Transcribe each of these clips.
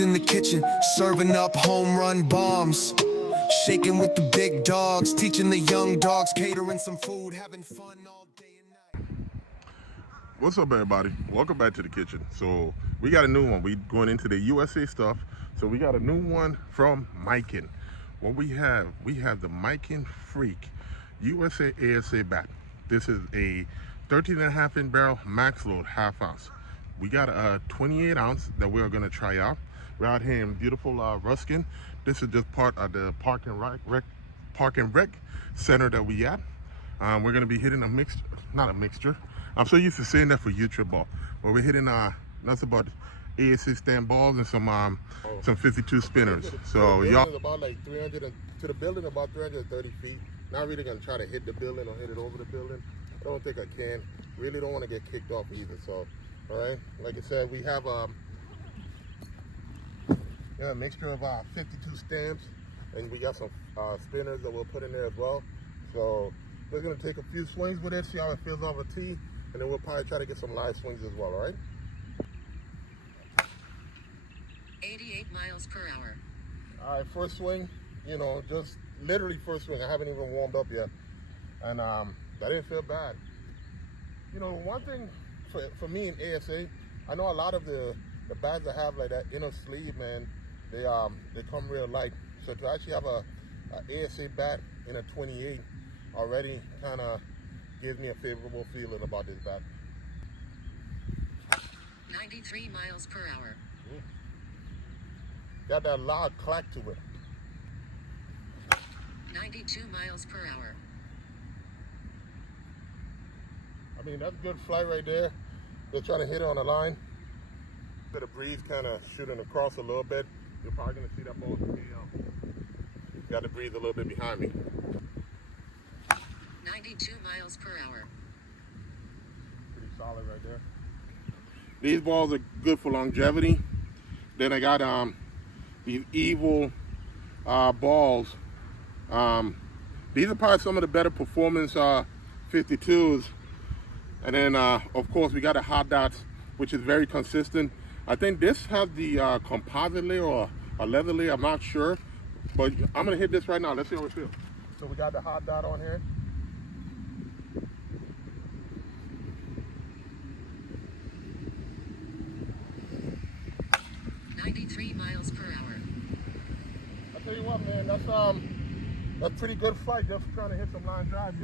Maxload's in the kitchen, serving up home run bombs. Shaking with the big dogs, teaching the young dogs, catering some food, having fun all day and night. What's up, everybody? Welcome back to the kitchen. So we got a new one. We going into the USA stuff. So we got a new one from Miken. What we have the Miken Freak USA ASA bat. This is a 13.5-inch barrel Maxload half ounce. We got a 28 ounce that we are going to try out. We're out here in beautiful Ruskin. This is just part of the park and rec center that we at. We're going to be hitting a mixture, not a mixture. I'm so used to saying that for U-Trip ball, but we're hitting that's about ASA stand balls and some 52 spinners. So y'all about like 300 to the building, about 330 feet. Not really gonna try to hit the building or hit it over the building. I don't think I can. Really don't want to get kicked off either. So, all right. Like I said, we have a mixture of 52 stamps, and we got some spinners that we'll put in there as well. So we're gonna take a few swings with it, see how it feels off a tee, and then we'll probably try to get some live swings as well. All right. 88 miles per hour. All right, first swing, just literally first swing. I haven't even warmed up yet. And that didn't feel bad. One thing for me in ASA, I know a lot of the bats that have like that inner sleeve, man, they come real light. So to actually have a ASA bat in a 28 already kind of gives me a favorable feeling about this bat. 93 miles per hour. Got that loud clack to it. 92 miles per hour. I mean, that's good flight right there. They're trying to hit it on the line. Bit of breeze kind of shooting across a little bit. You're probably going to see that ball got the breeze a little bit behind me. 92 miles per hour. Pretty solid right there. These balls are good for longevity. Then I got these evil balls. These are probably some of the better performance 52s. And then, of course, we got the hot dots, which is very consistent. I think this has the composite layer or a leather layer. I'm not sure. But I'm going to hit this right now. Let's see how it feels. So we got the hot dot on here. Miles per hour. I tell you what, man, that's pretty good flight. Just trying to hit some line drive,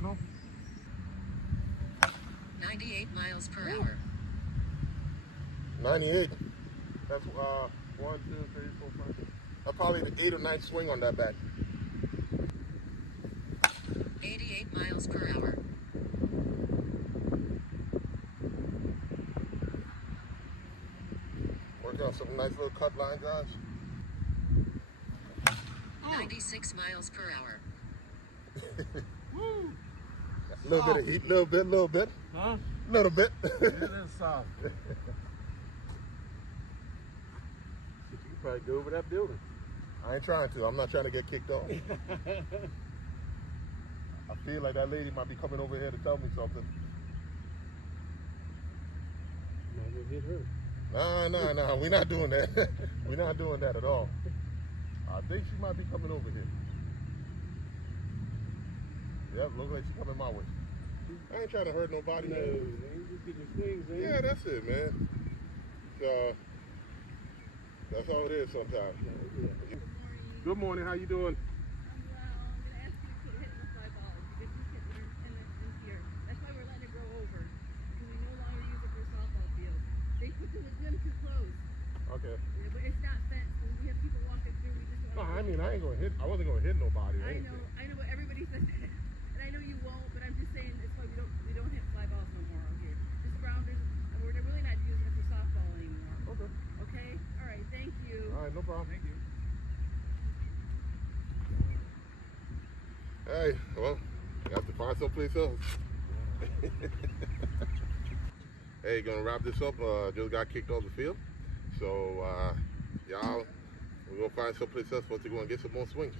98 miles per hour. 98. That's 1, 2, 3, 4, 5. That's probably the 8th or 9th swing on that bat. 88 miles per hour. Working on some nice little cut line drives. 96 miles per hour. A little bit of heat, little bit. Huh? Little bit. It is soft. You probably go over that building. I ain't trying to. I'm not trying to get kicked off. I feel like that lady might be coming over here to tell me something. Might as well hit her. No, we're not doing that. We're not doing that at all. I think she might be coming over here. Yep, looks like she's coming my way. I ain't trying to hurt nobody. No, man, just get your swings, man. Yeah, that's it, man. So, that's how it is sometimes. Yeah. Good morning, how you doing? I'm going to ask you to hit the fly ball because you hit in here. That's why we're letting it grow over. Because we no longer use it for a softball field. They put the gym too close. Okay. Yeah, but it's not fenced. When we have people walking through, we just No, want to I wasn't gonna hit nobody. Or I anything. know what everybody says that. And I know you won't, but I'm just saying that's why we don't hit fly balls no more out here. Just grounders, and we're really not using it for softball anymore. Okay. Okay? All right, thank you. All right, no problem. Thank you. Hey, well, you have to find someplace else. Hey, gonna wrap this up. Just got kicked off the field. So, y'all, we're gonna find someplace else for us to go and get some more swings.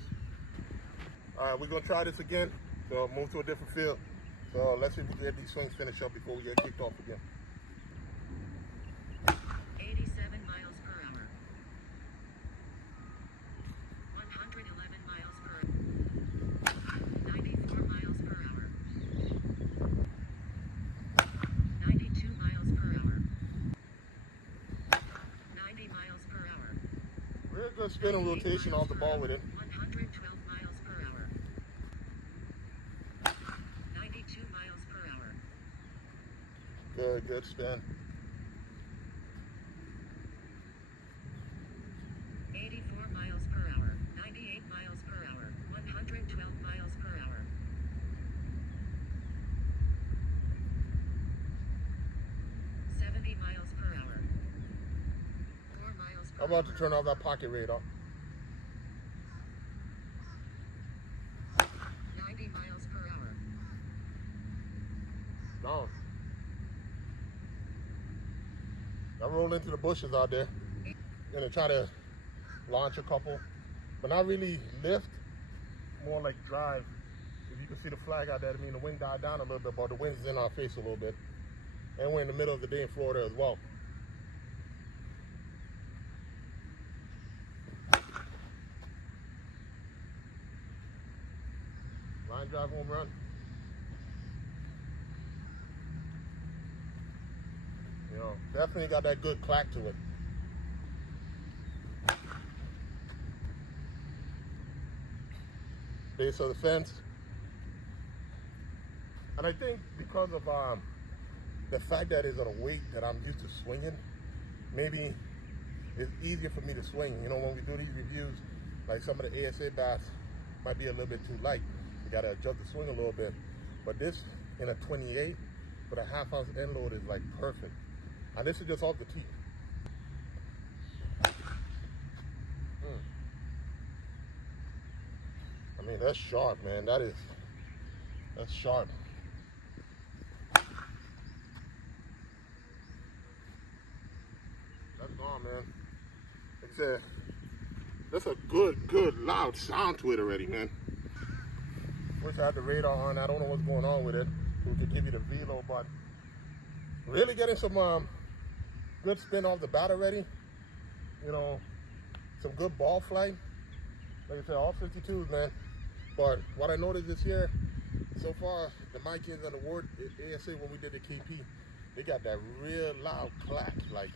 All right, we're gonna try this again. So, move to a different field. So, let's see if we can get these swings finished up before we get kicked off again. 87 miles per hour. spin and 98 rotation miles off the per ball hour, with it. 112 miles per hour. 92 miles per hour. Good, good spin. 84 miles per hour, 98 miles per hour, 112 miles per hour. 70 miles per hour. 4 miles per I'm about hour. to turn off that pocket radar. 90 miles per hour. Down. I roll into the bushes out there. Gonna try to launch a couple, but not really lift, more like drive. If you can see the flag out there, I mean the wind died down a little bit, but the wind's in our face a little bit. And we're in the middle of the day in Florida as well. Line drive home run. You know, definitely got that good clack to it. Base of the fence. And I think because of the fact that it's at a weight that I'm used to swinging, maybe it's easier for me to swing. You know, when we do these reviews, like some of the ASA bats might be a little bit too light. You gotta adjust the swing a little bit. But this in a 28 with a half-ounce end load is like perfect. And this is just off the tee. I mean, that's sharp, man. That's sharp. That's gone, man. It's that's a good, loud sound to it already, man. Wish I had the radar on. I don't know what's going on with it. We could give you the velo, but really getting some good spin off the bat already. You know, some good ball flight. Like I said, all 52s, man. But what I noticed this year, so far, the Mikens and the Ward ASA when we did the KP, they got that real loud clack, like.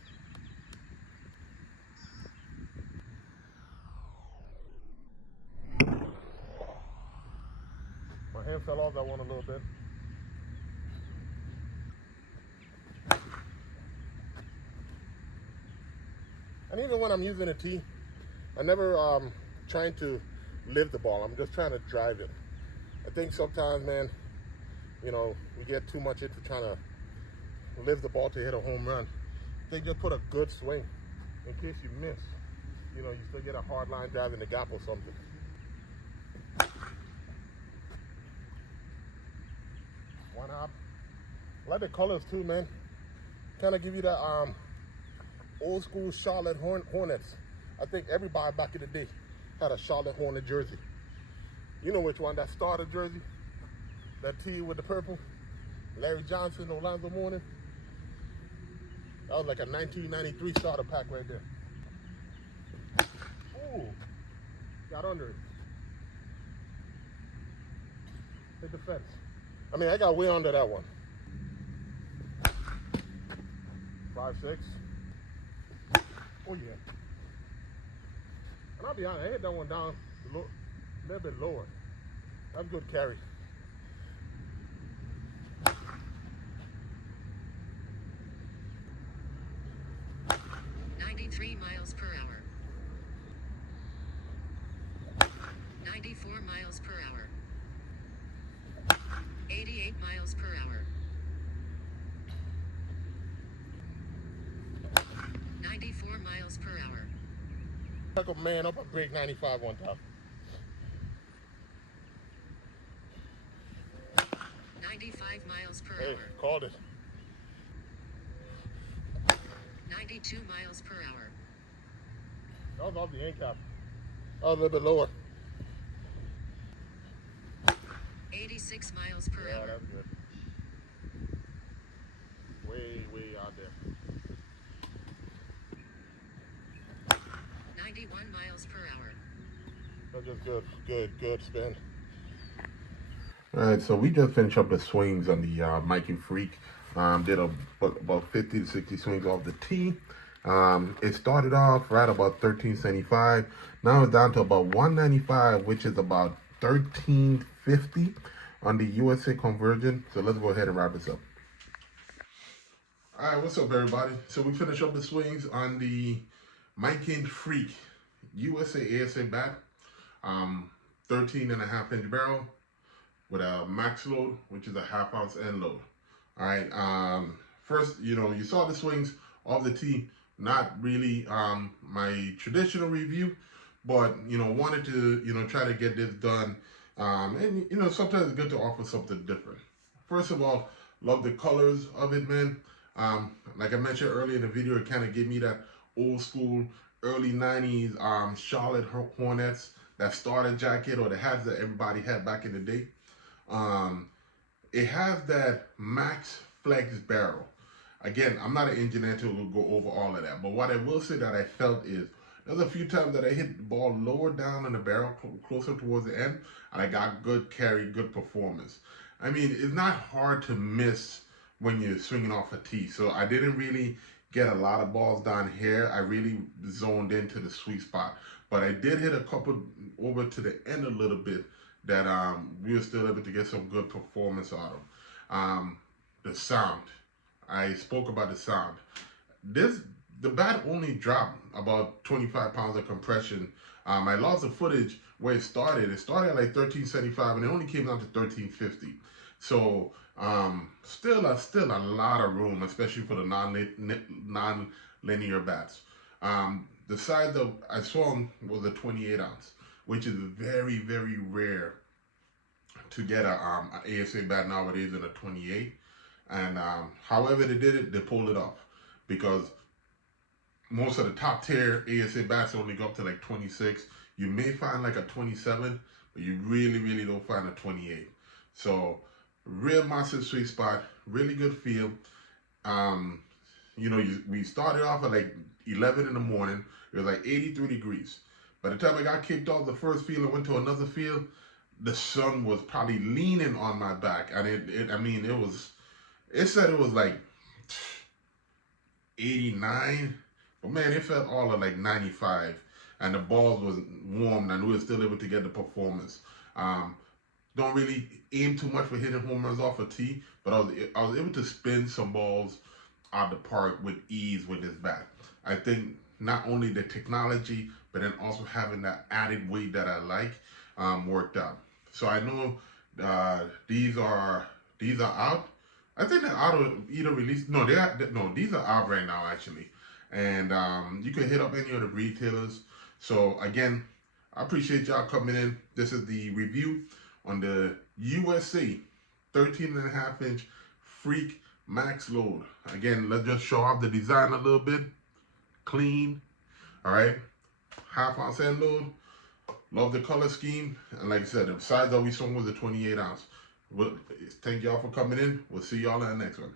My hand fell off that one a little bit. And even when I'm using a tee, I never trying to lift the ball. I'm just trying to drive it. I think sometimes, man, you know, we get too much into trying to lift the ball to hit a home run. They just put a good swing in case you miss. You know, you still get a hard line drive in the gap or something. One hop. I like the colors too, man. Kind of give you that old school Charlotte Hornets. I think everybody back in the day had a Charlotte Hornet jersey. You know which one? That starter jersey? That tee with the purple? Larry Johnson, Alonzo Mourning. That was like a 1993 starter pack right there. Ooh, got under it. Hit the fence. I mean, I got way under that one. 5-6. Oh yeah. And I'll be honest, I hit that one down a little bit lower. That's good carry. Miles per hour. 94 miles per hour. 88 miles per hour. 94 miles per hour. Like a man up a break 95 one time. 95 miles per Hey, hour. called it. 92 miles per hour. That was off the end cap. That was a little bit lower. 86 miles per Yeah, hour. that's good. Way out there. 91 miles per hour. That's just good spin. All right, so we just finished up the swings on the Miken Freak. Did about 50 to 60 swings off the tee. It started off right about $13.75. Now it's down to about $195, which is about $13.50 on the USA conversion. So let's go ahead and wrap this up. All right, what's up, everybody? So we finish up the swings on the Miken Freak USA ASA bat, 13.5-inch barrel with a Maxload, which is a 1/2 ounce end load. All right. First, you saw the swings of the tee. Not really my traditional review, but wanted to try to get this done. And sometimes it's good to offer something different. First of all, love the colors of it, man. Like I mentioned earlier in the video, it kind of gave me that old school early 90s Charlotte Hornets, that starter jacket or the hats that everybody had back in the day. It has that Max Flex barrel. Again, I'm not an engineer to go over all of that, but what I will say that I felt is there's a few times that I hit the ball lower down in the barrel, closer towards the end, and I got good carry, good performance. I mean, it's not hard to miss when you're swinging off a tee, so I didn't really get a lot of balls down here. I really zoned into the sweet spot, but I did hit a couple over to the end a little bit that we were still able to get some good performance out of. The sound. I spoke about the sound. The bat only dropped about 25 pounds of compression. I lost the footage where it started. It started at like 1375 and it only came down to 1350. So still a lot of room, especially for the non-linear bats. The size that I swung was a 28 ounce, which is very, very rare to get a ASA bat nowadays in a 28. And however they did it, they pulled it off, because most of the top tier ASA bats only go up to like 26. You may find like a 27, but you really, really don't find a 28. So real massive sweet spot, really good feel. We started off at like 11 in the morning. It was like 83 degrees. By the time I got kicked off the first field and went to another field, the sun was probably leaning on my back, and it said it was like 89, but man, it felt all at like 95, and the balls was warm, and we were still able to get the performance. Don't really aim too much for hitting home runs off a tee, but I was able to spin some balls out of the park with ease with this bat. I think not only the technology, but then also having that added weight that I like worked out. So I know these are out. I think they're out of either release. No, these are out right now actually, and you can hit up any of the retailers. So again, I appreciate y'all coming in. This is the review on the USA 13.5-inch Freak Maxload. Again, let's just show off the design a little bit. Clean, all right. 1/2 ounce end load. Love the color scheme, and like I said, the size that we swung was a 28 ounce. Well, thank y'all for coming in. We'll see y'all in the next one.